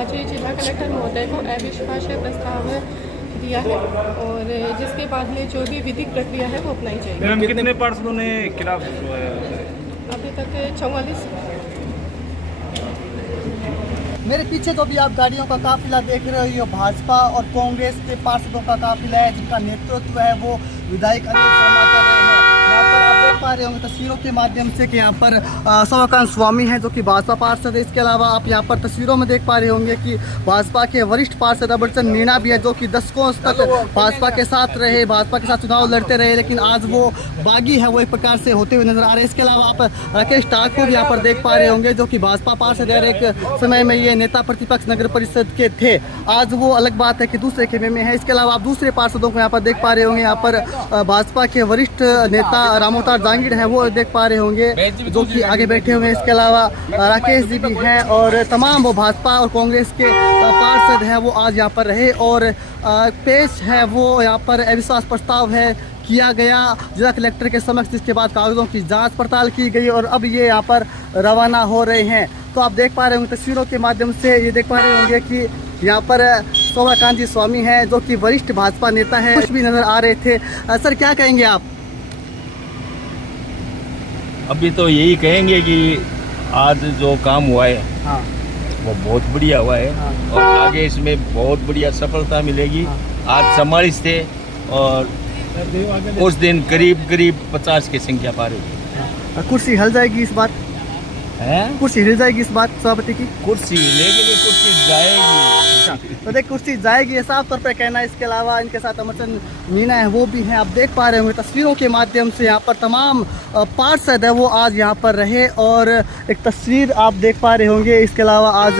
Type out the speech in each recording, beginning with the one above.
आज जिला कलेक्टर महोदय को अविश्वास प्रस्ताव दिया है और जिसके बाद में जो भी विधिक प्रक्रिया है वो अपनाई जाएगी। मैम कितने पार्षदों ने खिलाफ अभी तक 44। मेरे पीछे जो भी आप गाड़ियों का काफिला देख रहे हो, भाजपा और कांग्रेस के पार्षदों का काफिला है जिनका नेतृत्व है वो विधायक अनिल शर्मा कर रहे हैं। यहाँ पर आप देख पा रहे होंगे तस्वीरों के माध्यम से कि यहाँ पर सौम्यकांत स्वामी हैं जो कि भाजपा पार्षद है। इसके अलावा आप यहाँ पर तस्वीरों में देख पा रहे होंगे कि भाजपा के वरिष्ठ पार्षद अबरचंद मीणा भी है जो कि दशकों तक भाजपा के साथ रहे, भाजपा के साथ चुनाव लड़ते रहे, लेकिन आज वो बागी है, वो एक प्रकार से होते हुए नजर आ रहे हैं। इसके अलावा आप राकेश ठाकुर को भी यहाँ पर देख पा रहे होंगे जो कि भाजपा पार्षद है, एक समय में ये नेता प्रतिपक्ष नगर परिषद के थे, आज वो अलग बात है कि दूसरे खेमे में है। इसके अलावा आप दूसरे पार्षदों को यहाँ पर देख पा रहे होंगे, यहाँ पर भाजपा के वरिष्ठ नेता रामोतार जांगीड़ है वो देख पा रहे होंगे जो कि आगे बैठे हुए हैं। इसके अलावा राकेश जी भी हैं और तमाम वो भाजपा और कांग्रेस के पार्षद हैं वो आज यहाँ पर रहे और पेश है वो यहाँ पर अविश्वास प्रस्ताव है किया गया जिला कलेक्टर के समक्ष, जिसके बाद कागजों की जांच पड़ताल की गई और अब ये यहाँ पर रवाना हो रहे हैं। तो आप देख पा रहे होंगे तस्वीरों के माध्यम से, ये देख पा रहे होंगे कि यहाँ पर सौम्यकांत जी स्वामी हैं जो कि वरिष्ठ भाजपा नेता है, कुछ भी नजर आ रहे थे। सर क्या कहेंगे आप? अभी तो यही कहेंगे कि आज जो काम हुआ है हाँ। वो बहुत बढ़िया हुआ है हाँ। और आगे इसमें बहुत बढ़िया सफलता मिलेगी। हाँ। आज 44 थे और उस दिन करीब 50 की संख्या पार हुई। कुर्सी हिल जाएगी इस बार? कुर्सी हिल जाएगी इस बार सभापति की? कुर्सी लेकिन कुर्सी जाएगी। तो देख कुर्सी जाएगी ये साफ तौर पर कहना है। इसके अलावा इनके साथ अमरचंद मीणा है वो भी हैं, आप देख पा रहे होंगे तस्वीरों के माध्यम से। यहाँ पर तमाम पार्षद है वो आज यहाँ पर रहे और एक तस्वीर आप देख पा रहे होंगे। इसके अलावा आज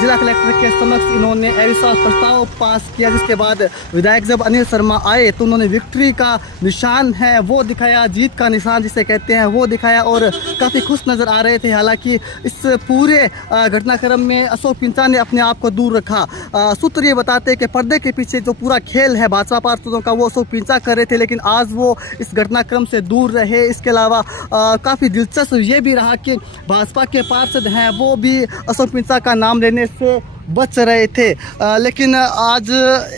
जिला कलेक्टर के समक्ष इन्होंने अविश्वास प्रस्ताव पास किया, जिसके बाद विधायक जब अनिल शर्मा आए तो उन्होंने विक्ट्री का निशान है वो दिखाया, जीत का निशान जिसे कहते हैं वो दिखाया और काफ़ी खुश नज़र आ रहे थे। हालांकि इस पूरे घटनाक्रम में अशोक पिंचा ने अपने आप को दूर रखा। सूत्र ये बताते हैं कि पर्दे के पीछे जो पूरा खेल है भाजपा पार्षदों का वो अशोक पिंचा कर रहे थे, लेकिन आज वो इस घटनाक्रम से दूर रहे। इसके अलावा काफ़ी दिलचस्प ये भी रहा कि भाजपा के पार्षद हैं वो भी अशोक पिंचा का नाम लेने से बच रहे थे, लेकिन आज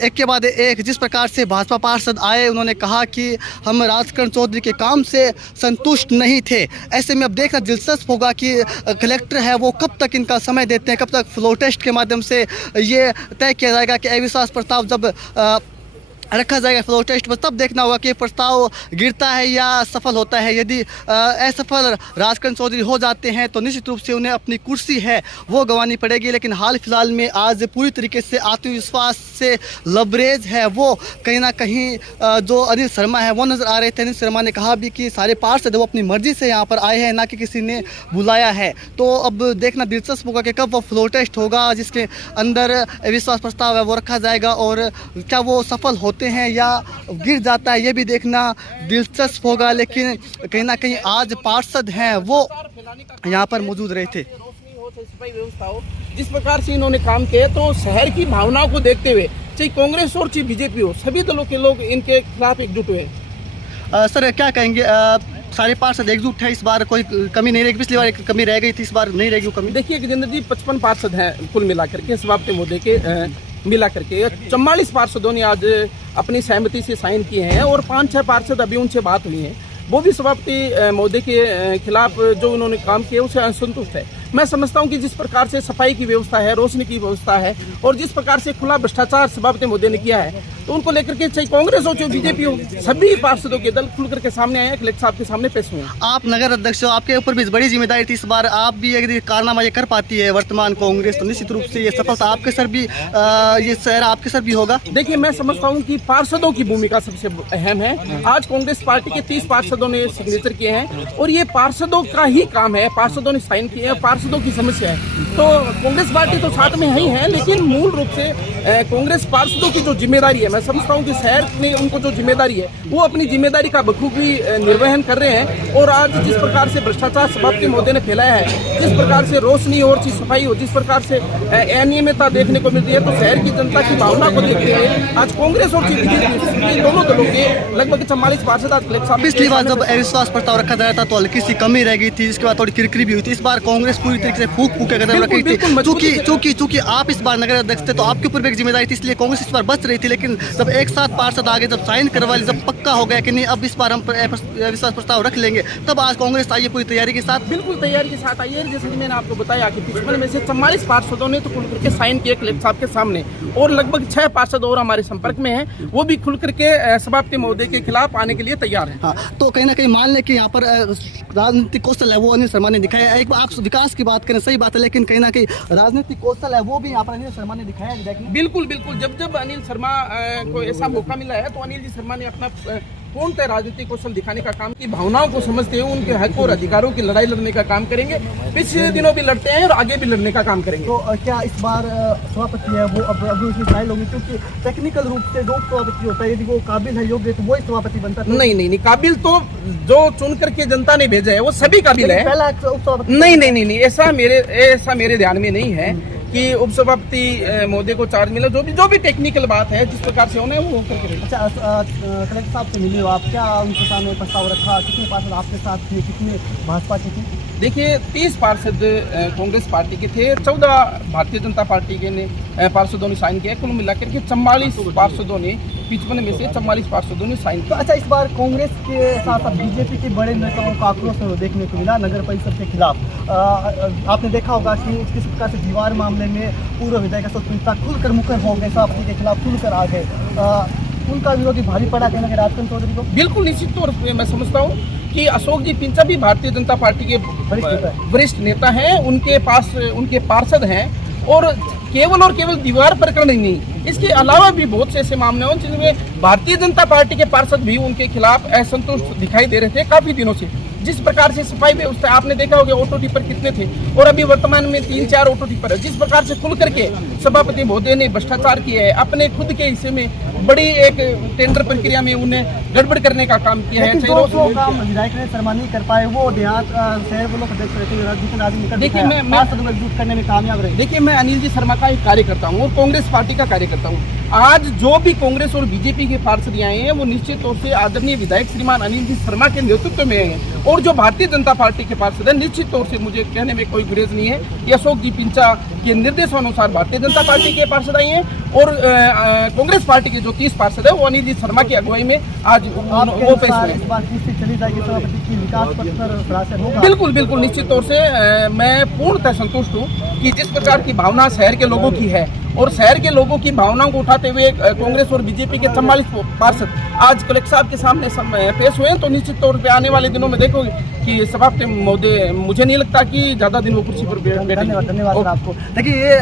एक के बाद एक जिस प्रकार से भाजपा पार्षद आए उन्होंने कहा कि हम राजकरण चौधरी के काम से संतुष्ट नहीं थे। ऐसे में अब देखना दिलचस्प होगा कि कलेक्टर है वो कब तक इनका समय देते हैं, कब तक फ्लोर टेस्ट के माध्यम से ये तय किया जाएगा कि अविश्वास प्रस्ताव जब रखा जाएगा फ्लोर टेस्ट में, तब देखना होगा कि प्रस्ताव गिरता है या सफल होता है। यदि असफल राजकरण चौधरी हो जाते हैं तो निश्चित रूप से उन्हें अपनी कुर्सी है वो गंवानी पड़ेगी, लेकिन हाल फिलहाल में आज पूरी तरीके से आत्मविश्वास से लबरेज है वो कहीं ना कहीं जो अनिल शर्मा है वो नज़र आ रहे थे। अनिल शर्मा ने कहा भी कि सारे पार्षद वो अपनी मर्जी से यहाँ पर आए हैं, ना कि किसी ने बुलाया है। तो अब देखना दिलचस्प होगा कि कब वो फ्लोर टेस्ट होगा जिसके अंदर अविश्वास प्रस्ताव है वो रखा जाएगा और क्या वो सफल होते हैं या गिर जाता है, ये भी देखना दिलचस्प होगा। लेकिन कहीं ना कहीं आज पार्षद हैं वो यहाँ पर मौजूद रहे थे। जिस प्रकार से इन्होंने काम किया तो शहर की भावनाओं को देखते हुए चाहे कांग्रेस और चाहे बीजेपी हो, सभी दलों के लोग इनके खिलाफ एकजुट हुए। सर क्या कहेंगे, सारे पार्षद एकजुट है, इस बार कोई कमी नहीं रहेगी? पिछली बार एक कमी रह गई थी, इस बार नहीं रहेगी कमी? देखिए गजेंद्र जी 55 पार्षद हैं कुल मिलाकर के सभापति महोदय के मिला करके 44 पार्षदों ने आज अपनी सहमति से साइन किए हैं और 5-6 पार्षद अभी उनसे बात हुई है, वो भी सभापति महोदय के खिलाफ जो उन्होंने काम किया उसे असंतुष्ट है। मैं समझता हूं कि जिस प्रकार से सफाई की व्यवस्था है, रोशनी की व्यवस्था है और जिस प्रकार से खुला भ्रष्टाचार सभापति महोदय ने किया है, तो उनको लेकर के चाहे कांग्रेस हो चाहे बीजेपी हो, सभी पार्षदों के दल खुल करके सामने आए हैं, कलेक्टर साहब के सामने पेश हुए। आप नगर अध्यक्ष हो, आपके ऊपर भी बड़ी जिम्मेदारी थी, इस बार आप भी यदि कारनामा ये कर पाती है वर्तमान कांग्रेस तो निश्चित रूप से ये सफलता आपके सर भी, ये शहर आपके सर भी होगा। देखिए मैं समझता हूँ कि पार्षदों की भूमिका सबसे अहम है। आज कांग्रेस पार्टी के 30 पार्षदों ने सिग्नेचर किए हैं और ये पार्षदों का ही काम है, पार्षदों ने साइन किए हैं, पार्षदों की समस्या है। तो कांग्रेस पार्टी तो साथ में ही है, लेकिन मूल रूप से कांग्रेस पार्षदों की जो जिम्मेदारी है, मैं समझता हूँ कि शहर में उनको जो जिम्मेदारी है वो अपनी जिम्मेदारी का बखूबी निर्वहन कर रहे हैं। और आज जिस प्रकार से भ्रष्टाचार सभापति महोदय ने फैलाया है, जिस प्रकार से रोशनी और चीज सफाई हो, जिस प्रकार से अनियमितता देखने को मिल रही है, तो शहर की जनता की भावना को देखते हुए आज कांग्रेस और बीजेपी दोनों दलों के लगभग 44 पार्षद आज पिछली बार जब अविश्वास प्रस्ताव रखा गया था तो हल्की सी कमी रह गई थी, इसके बाद थोड़ी किरकिरी भी हुई थी। इस बार कांग्रेस पूरी तरीके से फूक के कदम रख रही थी। चूंकि आप इस बार नगर अध्यक्ष थे तो आपके ऊपर भी एक जिम्मेदारी थी, इसलिए कांग्रेस इस बार बच रही थी। लेकिन जब एक साथ पार्षद आगे, जब साइन करवा ली, जब पक्का हो गया कि नहीं अब इस बार हम विश्वास प्रस्ताव रख लेंगे, तब आज कांग्रेस आई है पूरी तैयारी के साथ। बिल्कुल तैयारी के साथ आई है। जैसे कि मैंने आपको बताया कि 55 में से 44 पार्षदों ने तो खुल करके साइन किए कलेक्टर साहब के सामने, और लगभग 6 पार्षद और हमारे संपर्क में हैं, वो भी खुल करके सभापति महोदय के खिलाफ आने के लिए तैयार हैं। हाँ, तो कहीं ना कहीं मान लें कि यहाँ पर राजनीतिक कौशल है वो अनिल शर्मा ने दिखाया है। एक बार आप विकास की बात करें, सही बात है, लेकिन कहीं ना कहीं राजनीतिक कौशल है वो भी यहाँ पर अनिल शर्मा ने दिखाया है। बिल्कुल बिल्कुल, जब अनिल शर्मा को ऐसा मौका मिला है तो अनिल जी शर्मा ने अपना पूर्णतः राजनीतिक कौशल दिखाने का काम की भावनाओं को समझते हुए उनके हक और अधिकारों की लड़ाई लड़ने का काम करेंगे। पिछले दिनों भी लड़ते हैं और आगे भी लड़ने का काम करेंगे। तो क्या इस बार सभापति है वो अब उसमें शामिल होंगे, क्योंकि टेक्निकल रूप से जो सभापति होता है यदि वो काबिल है, योग्य, तो वो ही सभापति बनता है। नहीं, काबिल तो जो चुन करके जनता ने भेजा है वो सभी काबिल है। पहला उपसभापति नहीं, ऐसा मेरे ध्यान में नहीं है कि उपसभापति महोदय को चार्ज मिला। जो भी टेक्निकल बात है जिस प्रकार से होना है वो करके रहेगा। अच्छा, कलेक्टर साहब से मिले हो आप, क्या उनके सामने प्रस्ताव रखा, कितने पार्षद आपके साथ थे, कितने भाजपा के थे? देखिए 30 पार्षद कांग्रेस पार्टी के थे, 14 भारतीय जनता पार्टी के ने पार्षदों ने साइन किया, कुल मिलाकर के 44 पार्षदों ने, 55 में से 44 पार्षदों ने साइन किया। तो अच्छा, इस बार कांग्रेस के साथ साथ बीजेपी के बड़े नेताओं का आक्रोश देखने को मिला नगर परिषद के खिलाफ। आपने देखा होगा कि किस प्रकार से दीवार मामले में पूर्व विधायक अशोक पिंचा खुलकर मुखर हो गए, सभापति के खिलाफ खुलकर आ गए। उनका विरोधी भारी पड़ा कहीं ना कहीं राजकमल चौधरी को। बिल्कुल निश्चित तौर पर मैं समझता हूँ कि अशोक जी पिंचा भी भारतीय जनता पार्टी के वरिष्ठ नेता हैं, उनके पास उनके पार्षद हैं, और केवल दीवार प्रकरण ही नहीं, इसके अलावा भी बहुत से ऐसे मामले हैं जिनमें भारतीय जनता पार्टी के पार्षद भी उनके खिलाफ असंतुष्ट दिखाई दे रहे थे काफी दिनों से। जिस प्रकार से सफाई व्यवस्था आपने देखा होगा, ऑटो टिपर कितने थे और अभी वर्तमान में 3-4 ऑटो टिपर है। जिस प्रकार से खुल करके सभापति महोदय ने भ्रष्टाचार किया है, अपने खुद के हिस्से में बड़ी एक टेंडर प्रक्रिया में उन्हें गड़बड़ करने का काम किया है। विधायक ने शर्मा नहीं कर पाए, वो देहात शहर वो लोग देखिए मैं करने में कामयाब रहे। देखिए मैं अनिल जी शर्मा का एक कार्यकर्ता हूँ और कांग्रेस पार्टी का कार्यकर्ता हूँ। आज जो भी कांग्रेस और बीजेपी के पार्षद आए हैं वो निश्चित तौर से आदरणीय विधायक श्रीमान अनिल जी शर्मा के नेतृत्व में हैं, और जो भारतीय जनता पार्टी के पार्षद है, निश्चित तौर से मुझे कहने में कोई गुरेज नहीं है कि अशोक जी पिंचा के निर्देशानुसार भारतीय जनता पार्टी के पार्षद आए हैं, और कांग्रेस पार्टी के जो 30 पार्षद है वो अनिल जी शर्मा की अगुवाई में आज वो पेश हुए। बिल्कुल निश्चित तौर से मैं पूर्णतः संतुष्ट हूँ कि जिस प्रकार की भावना शहर के लोगों की है, और शहर के लोगों की भावनाओं को उठाते हुए कांग्रेस और बीजेपी के 44 पार्षद आज कलेक्टर साहब के सामने पेश हुए हैं, तो निश्चित तौर पे आने वाले दिनों में देखोगे कि सभापति महोदय, मुझे नहीं लगता कि ज्यादा दिन वो कुर्सी पर बैठेंगे। धन्यवाद आपको। देखिए ये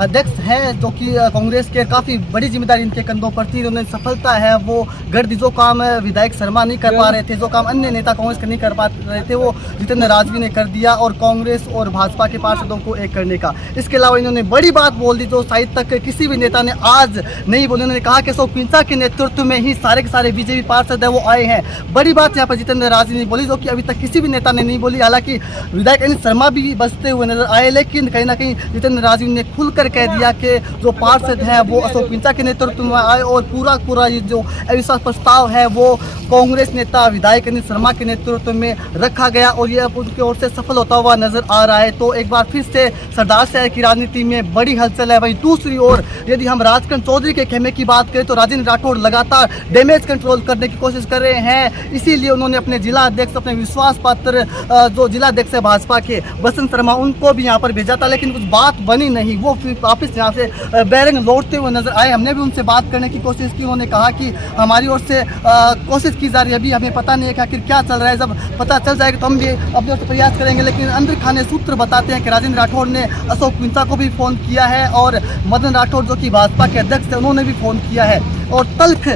अध्यक्ष है जो कि कांग्रेस के काफ़ी बड़ी जिम्मेदारी इनके कंधों पर थी, उन्हें सफलता है वो गर्द, जो काम विधायक शर्मा नहीं कर पा रहे थे, जो काम अन्य नेता कांग्रेस के नहीं कर पा रहे थे, वो जितेंद्र राजवी ने कर दिया, और कांग्रेस और भाजपा के पार्षदों को एक करने का। इसके अलावा इन्होंने बड़ी बात बोल दी जो शायद तक किसी भी नेता ने आज नहीं बोली। उन्होंने कहा कि अशोक पिंचा के नेतृत्व में ही सारे के सारे बीजेपी पार्षद है वो आए हैं। बड़ी बात यहाँ पर जितेंद्र राजवी ने बोली जो कि अभी तक किसी भी नेता ने नहीं बोली। हालांकि विधायक अनिल शर्मा भी बचते हुए नजर आए, लेकिन कहीं ना कहीं जितेंद्र राजवी ने खुलकर कह दिया कि जो पार्षद हैं वो अशोक पिंचा के नेतृत्व में आए, और पूरा ये जो अविश्वास प्रस्ताव है वो कांग्रेस नेता विधायक अनिल शर्मा के नेतृत्व में रखा गया, और ये अब उनकी ओर से सफल होता हुआ नजर आ रहा है। तो एक बार फिर से सरदार शहर की राजनीति में बड़ी हलचल है। वहीं दूसरी ओर यदि हम राजकमल चौधरी के खेमे की बात करें तो राजेंद्र राठौड़ लगातार डैमेज कंट्रोल करने की कोशिश कर रहे हैं। इसीलिए उन्होंने अपने जिला अध्यक्ष, अपने विश्वास पात्र जो जिला अध्यक्ष है भाजपा के बसंत शर्मा, उनको भी यहाँ पर भेजा था, लेकिन कुछ बात बनी नहीं। वो फिर वापस यहाँ से बैरंग लौटते हुए नजर आए। हमने भी उनसे बात करने की कोशिश की, उन्होंने कहा कि हमारी ओर से कोशिश की जा रही है, अभी हमें पता नहीं है कि आखिर क्या चल रहा है, जब पता चल जाएगा तो हम भी अपने ओर से प्रयास करेंगे। लेकिन अंदर खाने सूत्र बताते हैं कि राजेंद्र राठौड़ ने अशोक पिंचा को भी फ़ोन किया है, और मदन राठौड़ जो कि भाजपा के अध्यक्ष है उन्होंने भी फ़ोन किया है, और तल्ख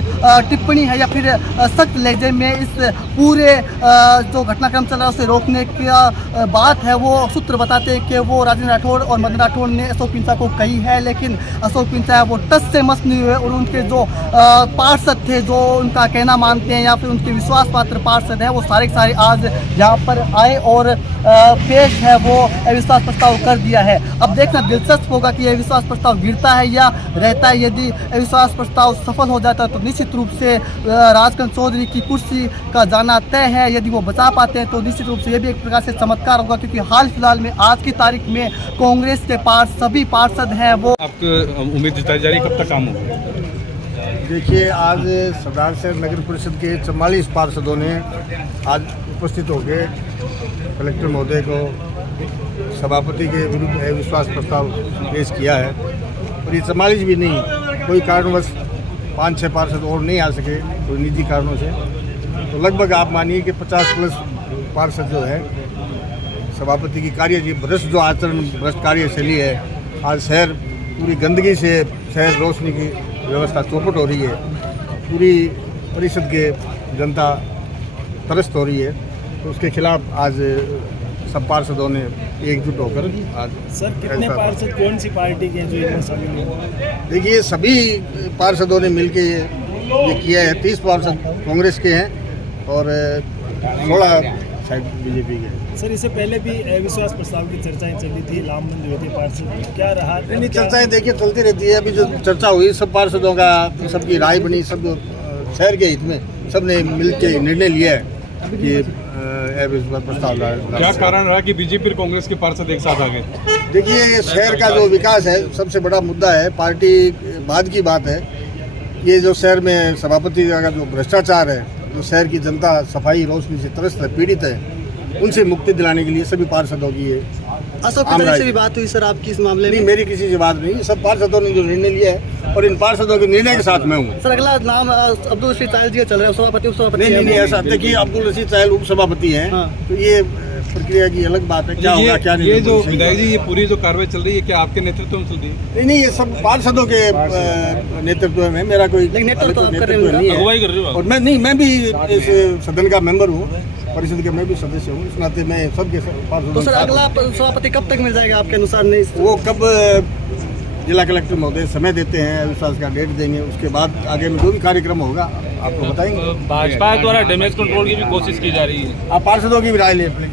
टिप्पणी है या फिर सख्त लहजे में इस पूरे जो घटनाक्रम चल रहा है उसे रोकने की बात है। वो सूत्र बताते हैं कि वो राजेंद्र राठौड़ और मदन राठौड़ ने अशोक पिंचा को कही है, लेकिन अशोक पिंचा है वो टस से मस नहीं हुए, और उनके जो पार्षद थे जो उनका कहना मानते हैं या फिर उनके विश्वास पात्र पार्षद हैं वो सारे के सारे आज यहाँ पर आए और पेश है वो अविश्वास प्रस्ताव कर दिया है। अब देखना दिलचस्प होगा कि यह विश्वास प्रस्ताव गिरता है या रहता है। यदि अविश्वास प्रस्ताव सफल सफल हो जाता है तो निश्चित रूप से राजकंद चौधरी की कुर्सी का जाना तय है। यदि वो बचा पाते हैं तो निश्चित रूप से ये भी एक प्रकार से चमत्कार होगा, क्योंकि हाल फिलहाल में आज की तारीख में कांग्रेस के पास सभी पार्षद हैं वो। आपको उम्मीद जताई जा रही है, कब तक काम होगा? देखिए, आज सरदार शहर नगर परिषद के 44 पार्षदों ने आज उपस्थित होकर कलेक्टर महोदय को सभापति के विरुद्ध अविश्वास प्रस्ताव पेश किया है। और ये 44 भी नहीं, कोई कारणवश 5-6 पार्षद और नहीं आ सके कोई निजी कारणों से, तो लगभग आप मानिए कि 50 प्लस पार्षद जो है सभापति की भ्रष्ट जो आचरण, भ्रष्ट कार्यशैली है, आज शहर पूरी गंदगी से शहर रोशनी की व्यवस्था चौपट हो रही है, पूरी परिषद के जनता त्रस्त हो रही है, तो उसके खिलाफ आज सब पार्षदों ने एकजुट होकर आज। सर, कितने पार्षद कौन सी पार्टी के हैं जो इसमें शामिल हैं? देखिए, सभी पार्षदों ने मिलकर ये किया है। 30 पार्षद कांग्रेस के हैं और 16 शायद बीजेपी के हैं। सर, इससे पहले भी अविश्वास प्रस्ताव की चर्चाएं चली थी, लामबंदी हुई थी पार्षद, क्या रहा? नहीं, चर्चाएं देखिए चलती रहती है। अभी जो चर्चा हुई सब पार्षदों का, सबकी राय बनी, सब शहर के हित में सब ने मिलकर निर्णय लिया है कि अविश्वास प्रस्ताव लाया। क्या कारण रहा कि बीजेपी और कांग्रेस के पार्षद एक साथ आ गए? देखिए, ये शहर का जो विकास है सबसे बड़ा मुद्दा है, पार्टी बाद की बात है। ये जो शहर में सभापति का जो भ्रष्टाचार है, जो शहर की जनता सफाई रोशनी से त्रस्त है, पीड़ित है, उनसे मुक्ति दिलाने के लिए सभी पार्षदों की है। अशोक कचहरी से भी बात हुई सर आपकी इस मामले में? नहीं, मेरी किसी से बात नहीं, सब पार्षदों ने जो निर्णय लिया है और इन पार्षदों के निर्णय के साथ मैं हूँ। सर, अगला नाम अब्दुल रशीद चाहल जी का चल रहा है, सभापति उपसभापति। नहीं, ऐसा देखिए, अब्दुल रशीद चाहल उप सभापति हैं, तो ये प्रक्रिया की अलग बात है, क्या होगा क्या नहीं। ये जो विधायक जी, ये पूरी जो कार्रवाई चल रही है, क्या आपके नेतृत्व में चल रही है? नहीं, ये सब पार्षदों के नेतृत्व में, मेरा कोई नेतृत्व नहीं अगुवाई कर रहे हो? और मैं भी इस सदन का मेंबर हूँ, परिषद के मैं भी सदस्य हूँ, इस नाते मैं सबके तो सर, अगला सभापति कब तक मिल जाएगा आपके अनुसार? नहीं, वो कब जिला कलेक्टर महोदय समय देते हैं, अविश्वास का डेट देंगे, उसके बाद आगे में जो भी कार्यक्रम होगा आपको बताएंगे। भाजपा द्वारा डैमेज कंट्रोल की भी कोशिश की जा रही है, आप पार्षदों की भी राय लें।